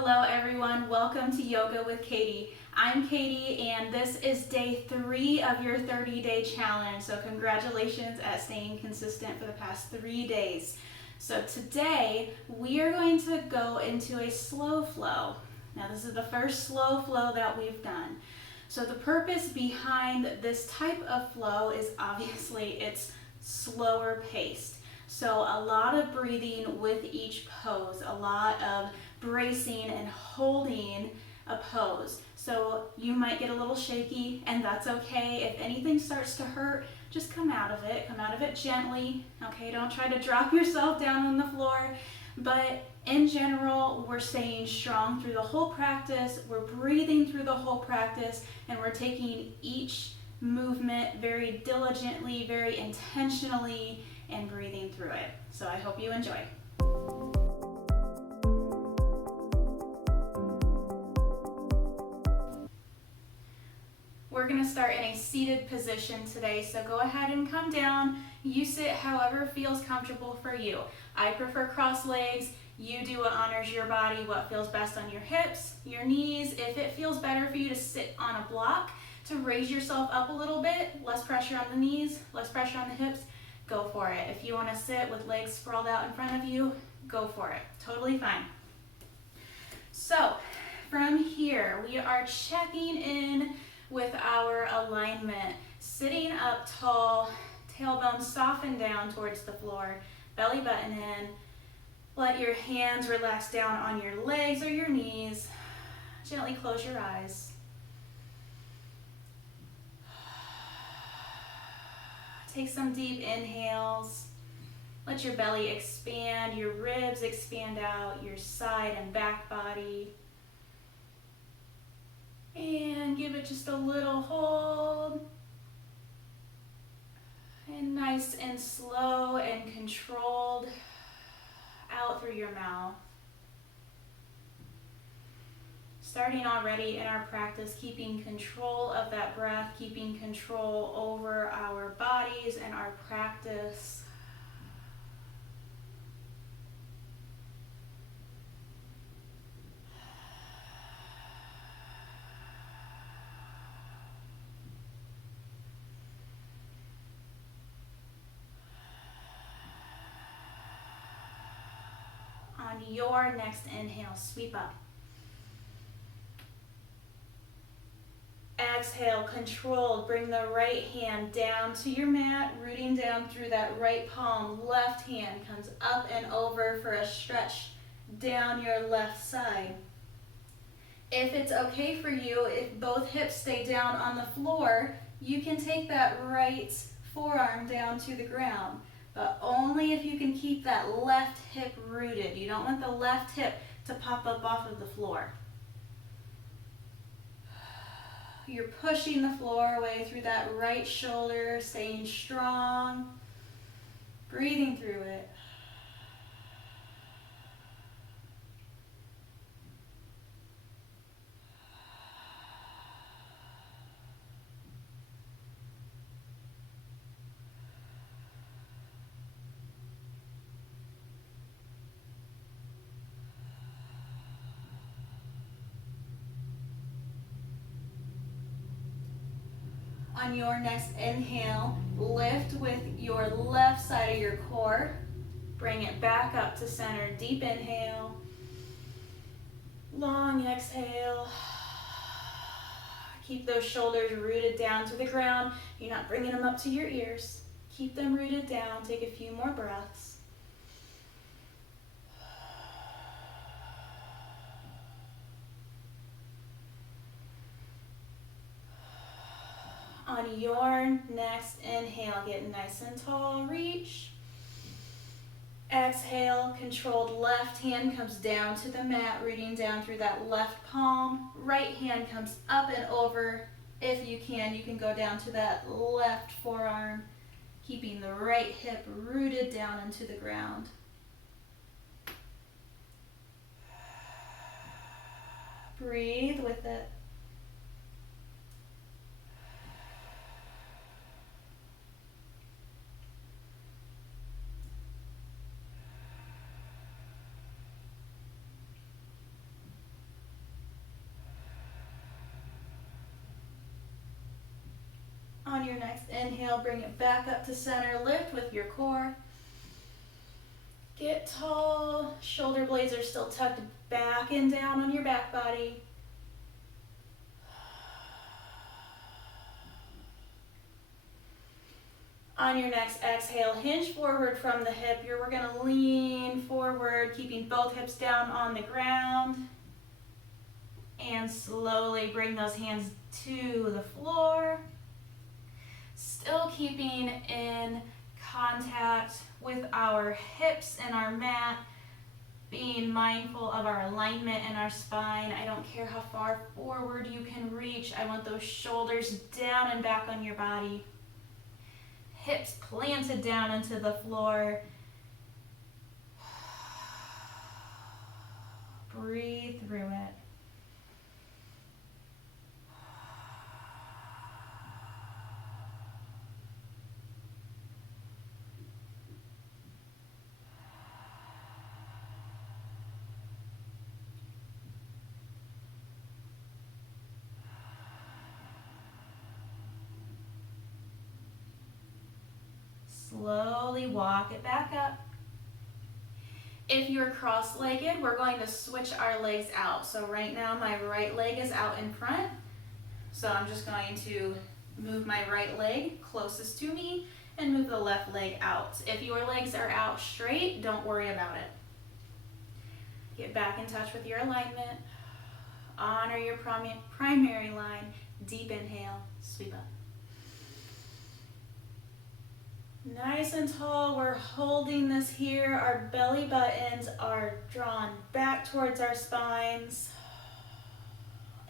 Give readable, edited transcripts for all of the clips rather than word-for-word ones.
Hello everyone, welcome to Yoga with Katie. I'm Katie and this is day 3 of your 30-day challenge. So congratulations at staying consistent for the past 3 days. So today we are going to go into a slow flow. Now this is the first slow flow that we've done. So the purpose behind this type of flow is obviously it's slower paced. So a lot of breathing with each pose, a lot of bracing and holding a pose. So you might get a little shaky and that's okay. If anything starts to hurt, just come out of it gently. Okay, don't try to drop yourself down on the floor. But in general, we're staying strong through the whole practice, we're breathing through the whole practice, and we're taking each movement very diligently, very intentionally, and breathing through it. So I hope you enjoy. We're going to start in a seated position today, so go ahead and come down. You sit however feels comfortable for you. I prefer cross legs. You do what honors your body, what feels best on your hips, your knees. If it feels better for you to sit on a block, to raise yourself up a little bit, less pressure on the knees, less pressure on the hips, go for it. If you want to sit with legs sprawled out in front of you, go for it. Totally fine. So from here, we are checking in with our alignment. Sitting up tall, tailbone soften down towards the floor, belly button in. Let your hands relax down on your legs or your knees. Gently close your eyes. Take some deep inhales. Let your belly expand, your ribs expand out, your side and back body. And give it just a little hold. And nice and slow and controlled out through your mouth. Starting already in our practice, keeping control of that breath, keeping control over our bodies and our practice. On your next inhale, sweep up. Exhale, controlled. Bring the right hand down to your mat, rooting down through that right palm. Left hand comes up and over for a stretch down your left side. If it's okay for you, if both hips stay down on the floor, you can take that right forearm down to the ground. But only if you can keep that left hip rooted. You don't want the left hip to pop up off of the floor. You're pushing the floor away through that right shoulder, staying strong, breathing through it. On your next inhale, lift with your left side of your core. Bring it back up to center. Deep inhale. Long exhale. Keep those shoulders rooted down to the ground. You're not bringing them up to your ears. Keep them rooted down. Take a few more breaths. On your next inhale, get nice and tall, reach. Exhale, controlled left hand comes down to the mat, rooting down through that left palm. Right hand comes up and over. If you can go down to that left forearm, keeping the right hip rooted down into the ground. Breathe with it. your next inhale, bring it back up to center. Lift with your core. Get tall. Shoulder blades are still tucked back and down on your back body. On your next exhale, hinge forward from the hip. We're going to lean forward, keeping both hips down on the ground. And slowly bring those hands to the floor. Still keeping in contact with our hips and our mat. Being mindful of our alignment in our spine. I don't care how far forward you can reach. I want those shoulders down and back on your body. Hips planted down into the floor. Breathe through it. Slowly walk it back up. If you're cross-legged, we're going to switch our legs out. So right now my right leg is out in front. So I'm just going to move my right leg closest to me and move the left leg out. If your legs are out straight, don't worry about it. Get back in touch with your alignment. Honor your primary line. Deep inhale, sweep up. Nice and tall, we're holding this here. Our belly buttons are drawn back towards our spines.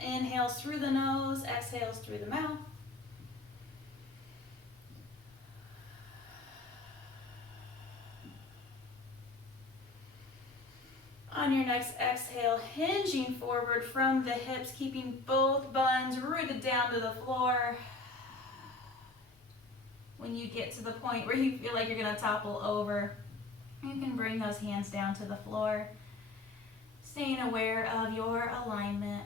Inhales through the nose, exhales through the mouth. On your next exhale, hinging forward from the hips, keeping both buns rooted down to the floor. When you get to the point where you feel like you're going to topple over, you can bring those hands down to the floor, staying aware of your alignment.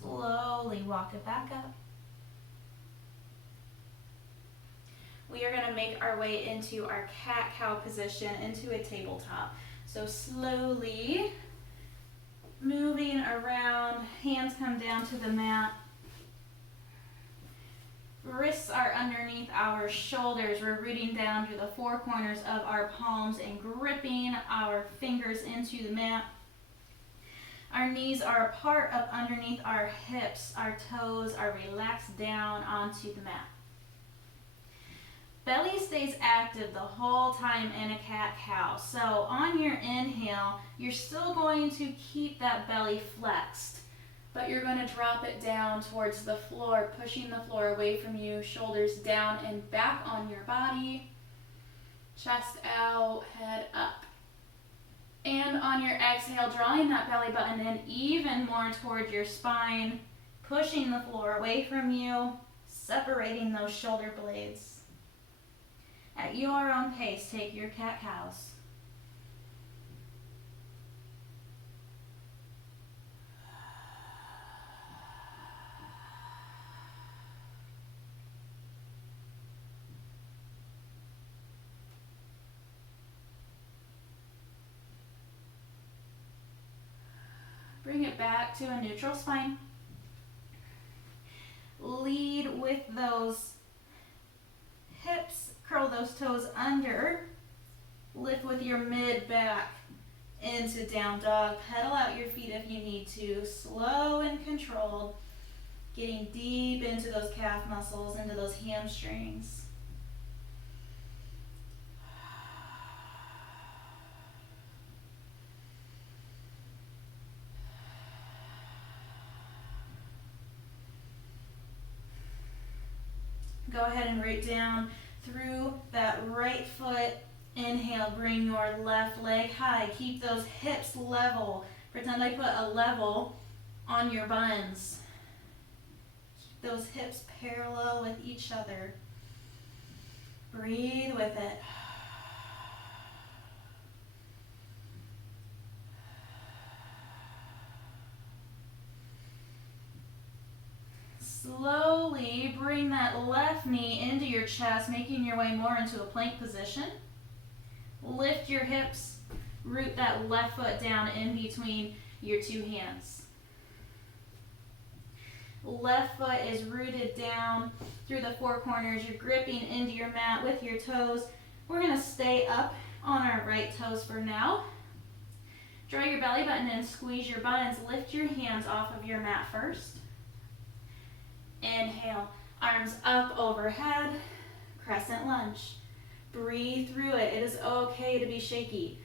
Slowly walk it back up. We are going to make our way into our cat-cow position, into a tabletop. So slowly moving around, hands come down to the mat. Wrists are underneath our shoulders. We're rooting down to the four corners of our palms and gripping our fingers into the mat. Our knees are apart up underneath our hips. Our toes are relaxed down onto the mat. Belly stays active the whole time in a cat-cow. So on your inhale, you're still going to keep that belly flexed, but you're going to drop it down towards the floor, pushing the floor away from you, shoulders down and back on your body, chest out, head up. And on your exhale, drawing that belly button in even more toward your spine, pushing the floor away from you, separating those shoulder blades. At your own pace, take your cat-cows. Bring it back to a neutral spine. Lead with those hips, curl those toes under. Lift with your mid back into down dog. Pedal out your feet if you need to. Slow and controlled. Getting deep into those calf muscles, into those hamstrings. go ahead and root down through that right foot. Inhale, bring your left leg high. Keep those hips level. Pretend I put a level on your buns. Keep those hips parallel with each other. Breathe with it. Slowly bring that left knee into your chest, making your way more into a plank position. Lift your hips, root that left foot down in between your two hands. Left foot is rooted down through the four corners. You're gripping into your mat with your toes. We're going to stay up on our right toes for now. Draw your belly button in, squeeze your buttons. Lift your hands off of your mat first. Inhale, arms up overhead, crescent lunge. Breathe through it. It is okay to be shaky.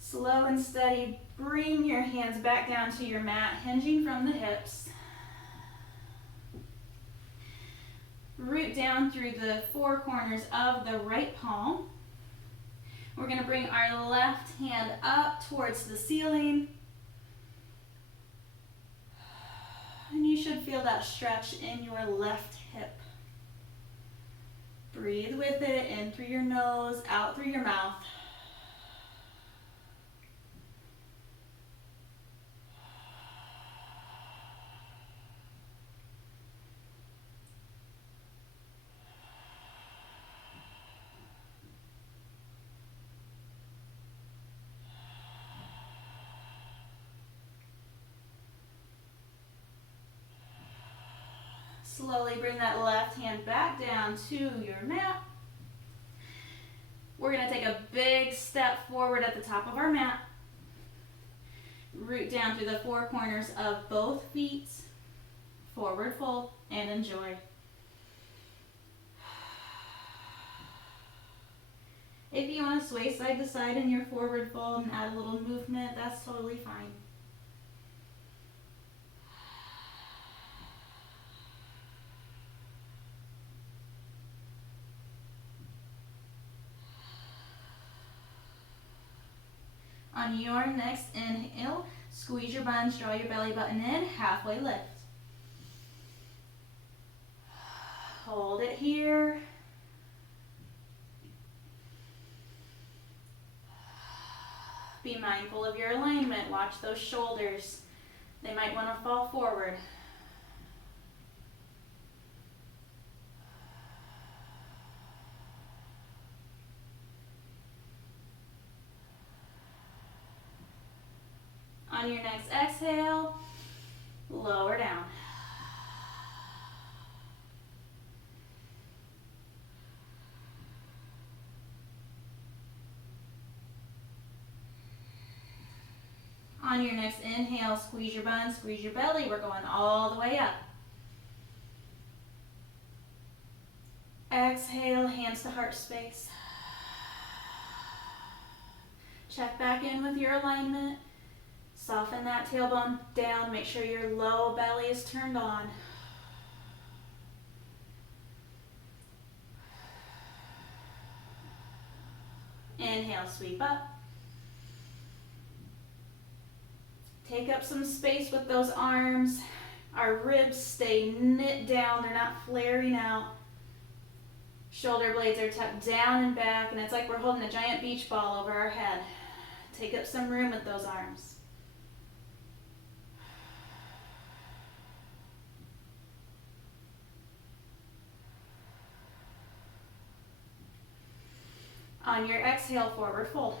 Slow and steady, bring your hands back down to your mat, hinging from the hips. Root down through the four corners of the right palm. We're going to bring our left hand up towards the ceiling. And you should feel that stretch in your left hip. Breathe with it, in through your nose, out through your mouth. Slowly bring that left hand back down to your mat. We're going to take a big step forward at the top of our mat. Root down through the four corners of both feet. Forward fold and enjoy. If you want to sway side to side in your forward fold and add a little movement, that's totally fine. On your next inhale, squeeze your buns, draw your belly button in, halfway lift. Hold it here. Be mindful of your alignment. Watch those shoulders. They might want to fall forward. On your next exhale, lower down. On your next inhale, squeeze your buns, squeeze your belly. We're going all the way up. Exhale, hands to heart space. Check back in with your alignment. Soften that tailbone down. Make sure your low belly is turned on. Inhale, sweep up. Take up some space with those arms. Our ribs stay knit down. They're not flaring out. Shoulder blades are tucked down and back, and it's like we're holding a giant beach ball over our head. Take up some room with those arms. On your exhale, forward fold.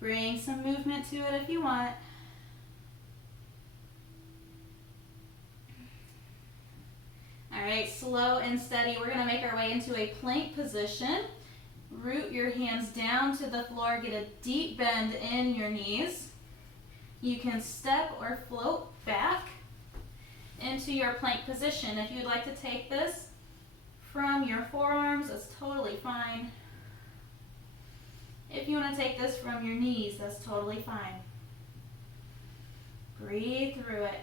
Bring some movement to it if you want. slow and steady, we're gonna make our way into a plank position. Root your hands down to the floor, get a deep bend in your knees. You can step or float back into your plank position. If you'd like to take this from your forearms, that's totally fine. If you want to take this from your knees, that's totally fine. Breathe through it.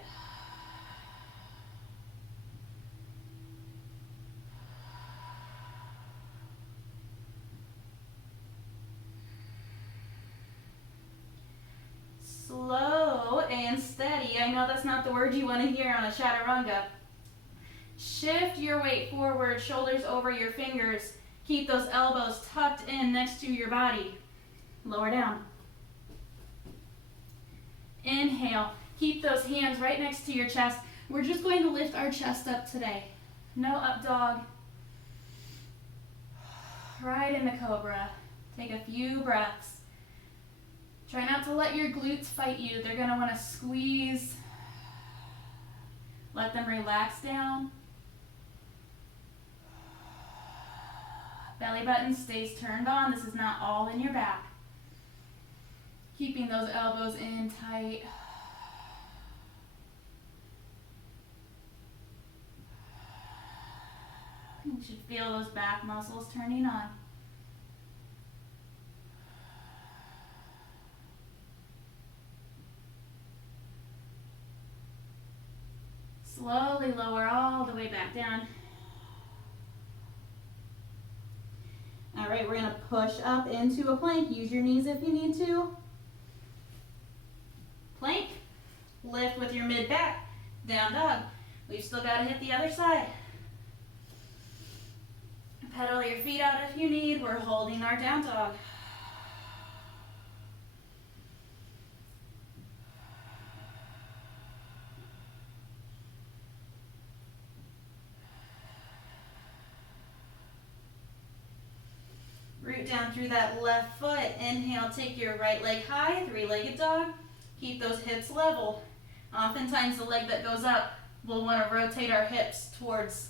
Slow and steady. I know that's not the word you want to hear on a chaturanga. Shift your weight forward, shoulders over your fingers. Keep those elbows tucked in next to your body. Lower down. Inhale. Keep those hands right next to your chest. We're just going to lift our chest up today. No up dog. Right in the cobra. Take a few breaths. Try not to let your glutes fight you. They're going to want to squeeze. Let them relax down. Belly button stays turned on. This is not all in your back. Keeping those elbows in tight. You should feel those back muscles turning on. Slowly lower all the way back down. All right, we're gonna push up into a plank. Use your knees if you need to. Plank. Lift with your mid back. Down dog. We've still got to hit the other side. Pedal your feet out if you need. We're holding our down dog. Root down through that left foot. Inhale, take your right leg high, three-legged dog. Keep those hips level. Oftentimes the leg that goes up, we'll want to rotate our hips towards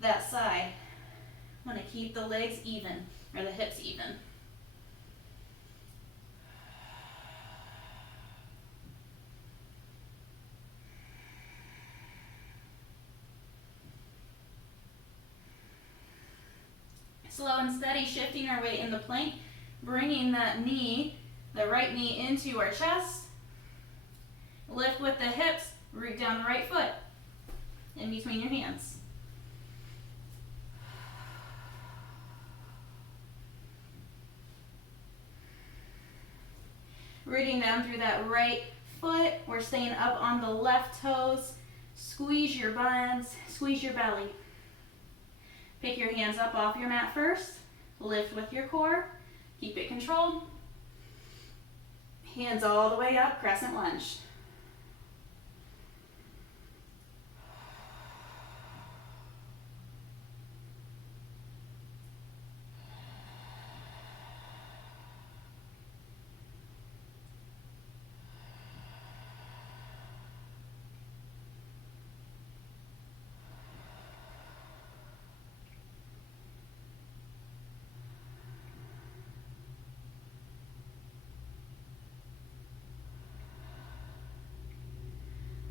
that side. Want to keep the legs even, or the hips even. Slow and steady, shifting our weight in the plank, bringing that knee, the right knee into our chest. Lift with the hips, root down the right foot in between your hands. Rooting down through that right foot. We're staying up on the left toes. Squeeze your buns, squeeze your belly. Pick your hands up off your mat first. Lift with your core. Keep it controlled. Hands all the way up, crescent lunge.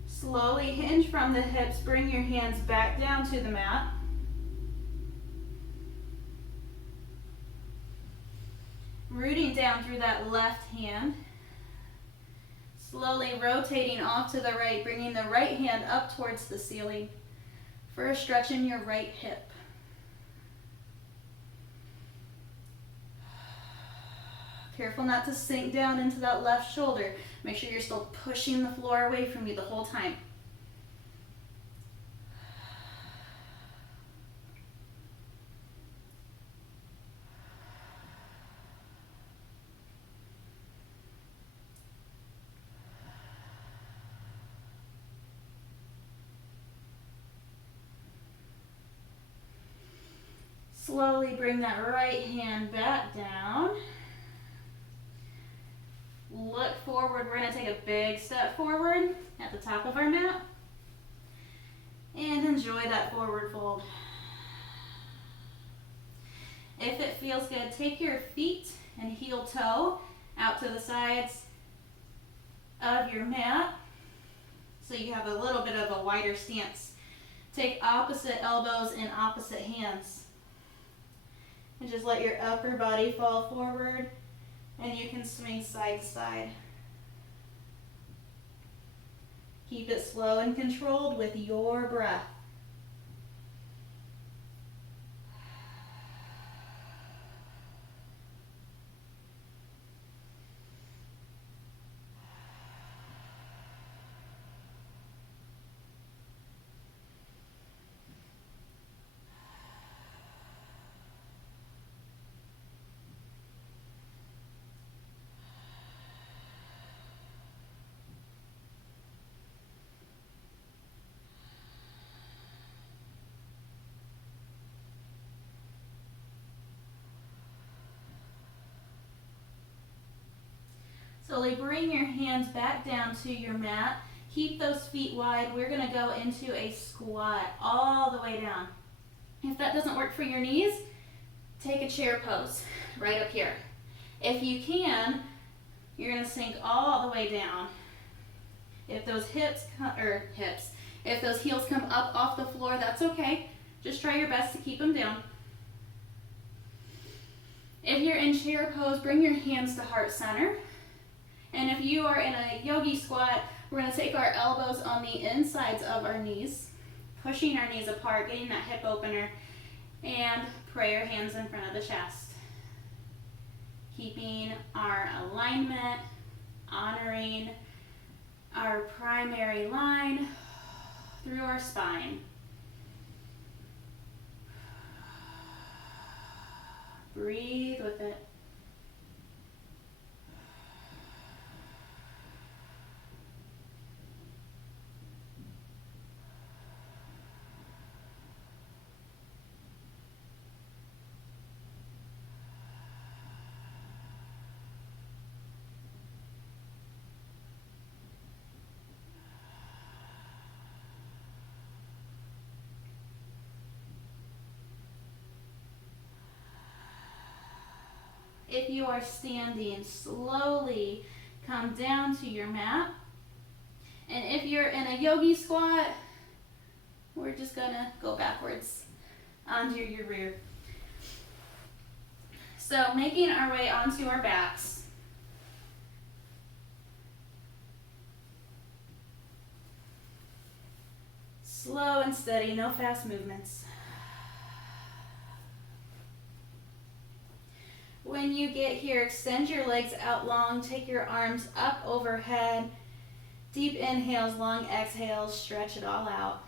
Slowly hinge from the hips, bring your hands back down to the mat. Rooting down through that left hand. Slowly rotating off to the right, bringing the right hand up towards the ceiling. First, stretching your right hip. Careful not to sink down into that left shoulder. Make sure you're still pushing the floor away from you the whole time. Slowly bring that right hand back down. Look forward. We're going to take a big step forward at the top of our mat. And enjoy that forward fold. If it feels good, take your feet and heel toe out to the sides of your mat so you have a little bit of a wider stance. Take opposite elbows in opposite hands. And just let your upper body fall forward, and you can swing side to side. Keep it slow and controlled with your breath. Slowly bring your hands back down to your mat. Keep those feet wide. We're going to go into a squat all the way down. If that doesn't work for your knees, take a chair pose right up here. If you can, you're going to sink all the way down. If those if those heels come up off the floor, that's okay. Just try your best to keep them down. If you're in chair pose, bring your hands to heart center. And if you are in a yogi squat, we're going to take our elbows on the insides of our knees, pushing our knees apart, getting that hip opener, and pray your hands in front of the chest. Keeping our alignment, honoring our primary line through our spine. Breathe with it. If you are standing, slowly come down to your mat. And if you're in a yogi squat, we're just gonna go backwards onto your rear. So making our way onto our backs. Slow and steady, no fast movements. When you get here, extend your legs out long, take your arms up overhead. Deep inhales, long exhales, stretch it all out.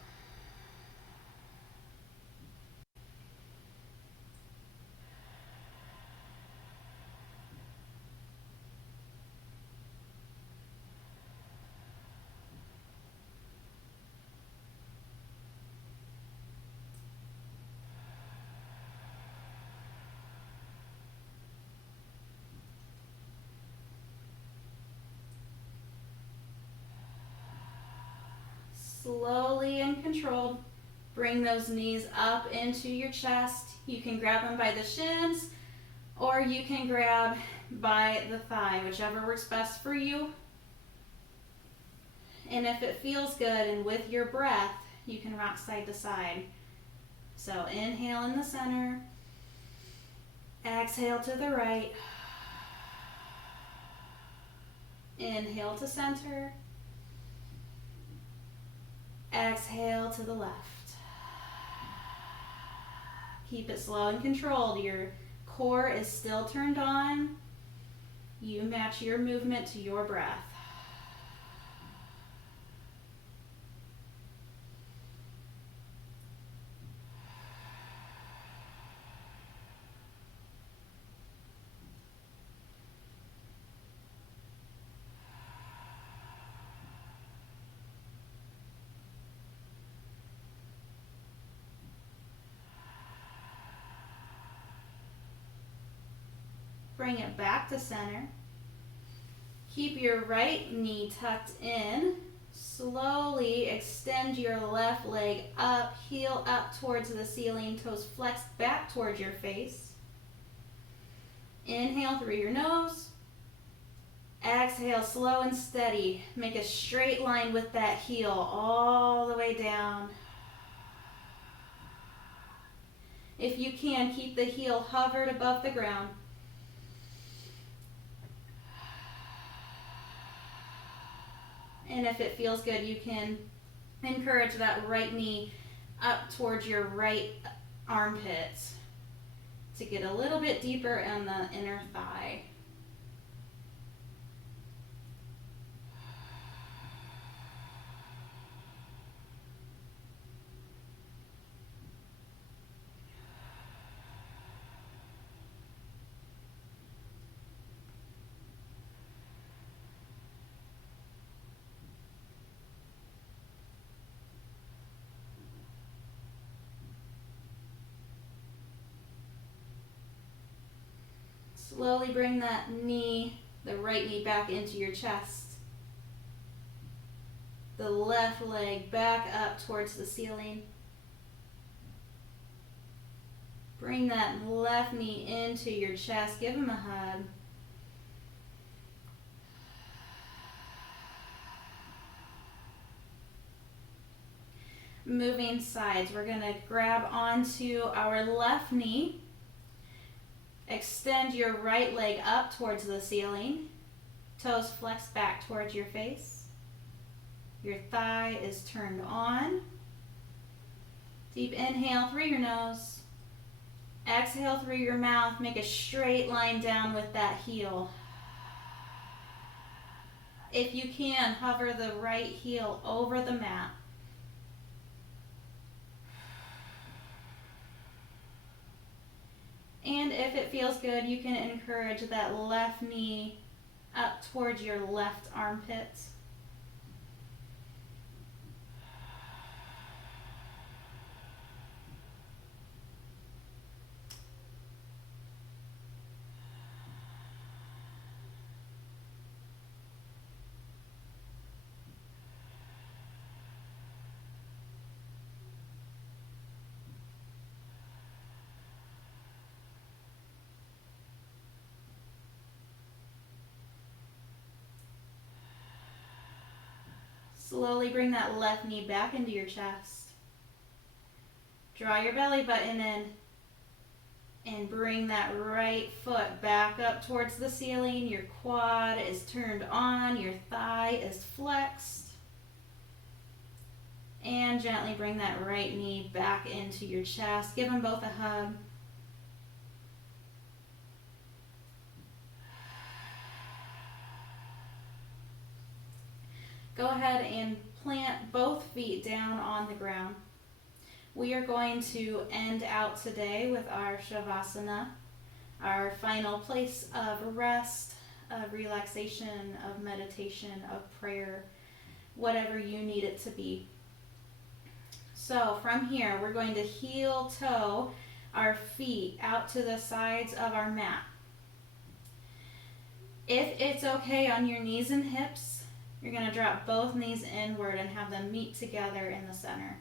Slowly and controlled, bring those knees up into your chest. You can grab them by the shins, or you can grab by the thigh, whichever works best for you. And if it feels good and with your breath, you can rock side to side. So inhale in the center, exhale to the right, inhale to center, exhale to the left. Keep it slow and controlled. Your core is still turned on. You match your movement to your breath. Bring it back to center. Keep your right knee tucked in. Slowly extend your left leg up, heel up towards the ceiling, toes flexed back towards your face. Inhale through your nose. Exhale, slow and steady. Make a straight line with that heel all the way down. If you can, keep the heel hovered above the ground. And if it feels good, you can encourage that right knee up towards your right armpit to get a little bit deeper on the inner thigh. Slowly bring that knee, the right knee, back into your chest. The left leg back up towards the ceiling. Bring that left knee into your chest. Give him a hug. Moving sides, we're going to grab onto our left knee. Extend your right leg up towards the ceiling. Toes flex back towards your face. Your thigh is turned on. Deep inhale through your nose. Exhale through your mouth. Make a straight line down with that heel. If you can, hover the right heel over the mat. And if it feels good, you can encourage that left knee up towards your left armpit. Slowly bring that left knee back into your chest. Draw your belly button in and bring that right foot back up towards the ceiling. Your quad is turned on, your thigh is flexed. And gently bring that right knee back into your chest. Give them both a hug. Go ahead and plant both feet down on the ground. We are going to end out today with our Shavasana, our final place of rest, of relaxation, of meditation, of prayer, whatever you need it to be. So from here, we're going to heel toe our feet out to the sides of our mat. If it's okay on your knees and hips, you're going to drop both knees inward and have them meet together in the center.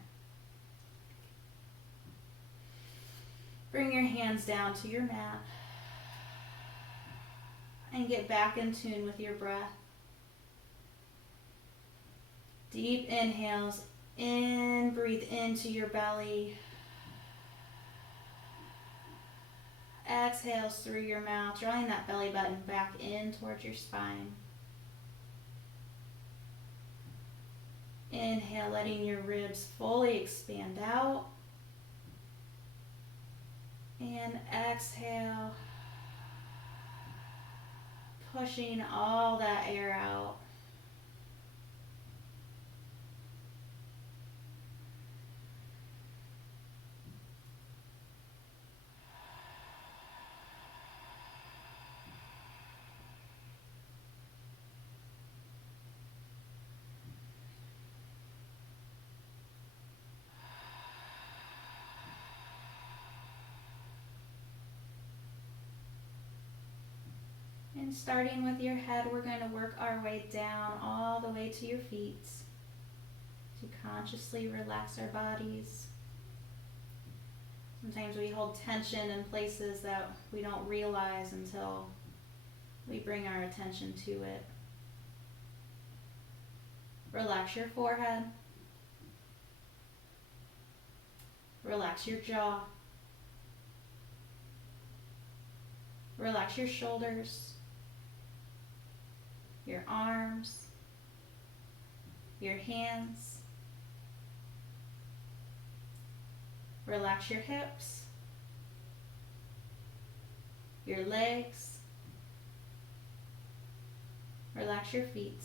Bring your hands down to your mat and get back in tune with your breath. Deep inhales in, breathe into your belly. Exhales through your mouth, drawing that belly button back in towards your spine. Inhale, letting your ribs fully expand out. And exhale, pushing all that air out. And starting with your head, we're going to work our way down all the way to your feet to consciously relax our bodies. Sometimes we hold tension in places that we don't realize until we bring our attention to it. Relax your forehead. Relax your jaw. Relax your shoulders, your arms, your hands. Relax your hips, your legs. Relax your feet.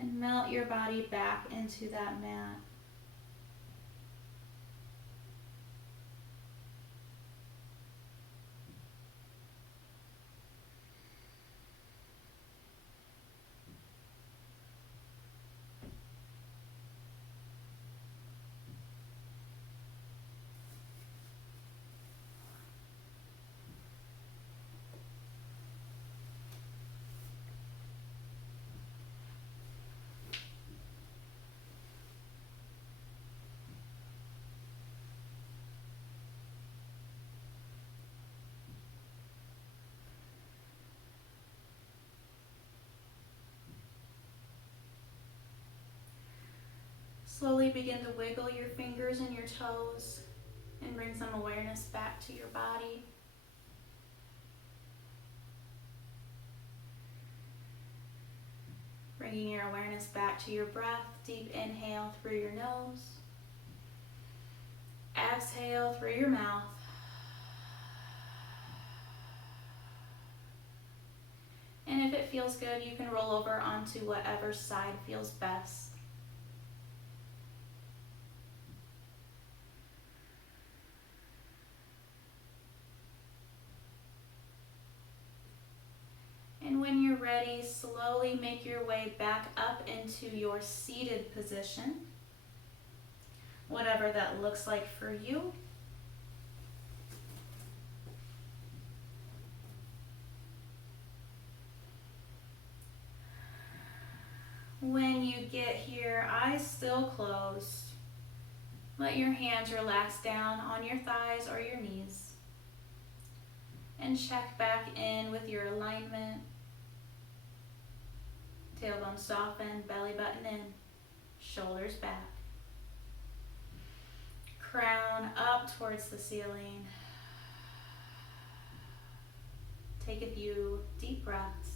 And melt your body back into that mat. Slowly begin to wiggle your fingers and your toes and bring some awareness back to your body. Bringing your awareness back to your breath. Deep inhale through your nose. Exhale through your mouth. And if it feels good, you can roll over onto whatever side feels best. And when you're ready, slowly make your way back up into your seated position, whatever that looks like for you. When you get here, eyes still closed, let your hands relax down on your thighs or your knees. And check back in with your alignment. Tailbone soften, belly button in, shoulders back. Crown up towards the ceiling. Take a few deep breaths.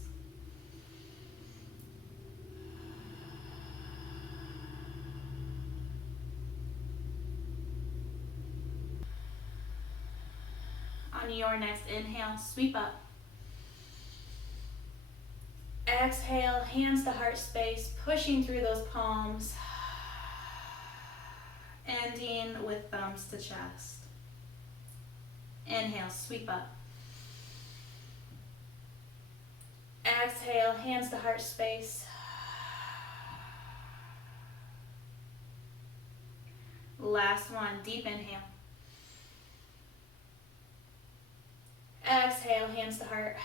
On your next inhale, sweep up. Exhale, hands to heart space, pushing through those palms, ending with thumbs to chest. Inhale, sweep up. Exhale, hands to heart space. Last one, deep inhale. Exhale, hands to heart.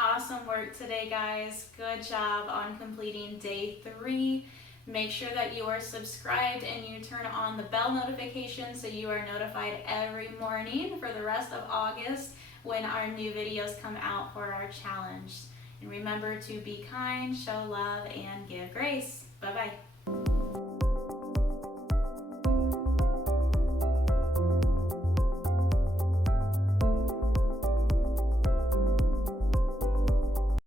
Awesome work today, guys. Good job on completing day 3. Make sure that you are subscribed and you turn on the bell notification so you are notified every morning for the rest of August when our new videos come out for our challenge. And remember to be kind, show love, and give grace. Bye-bye.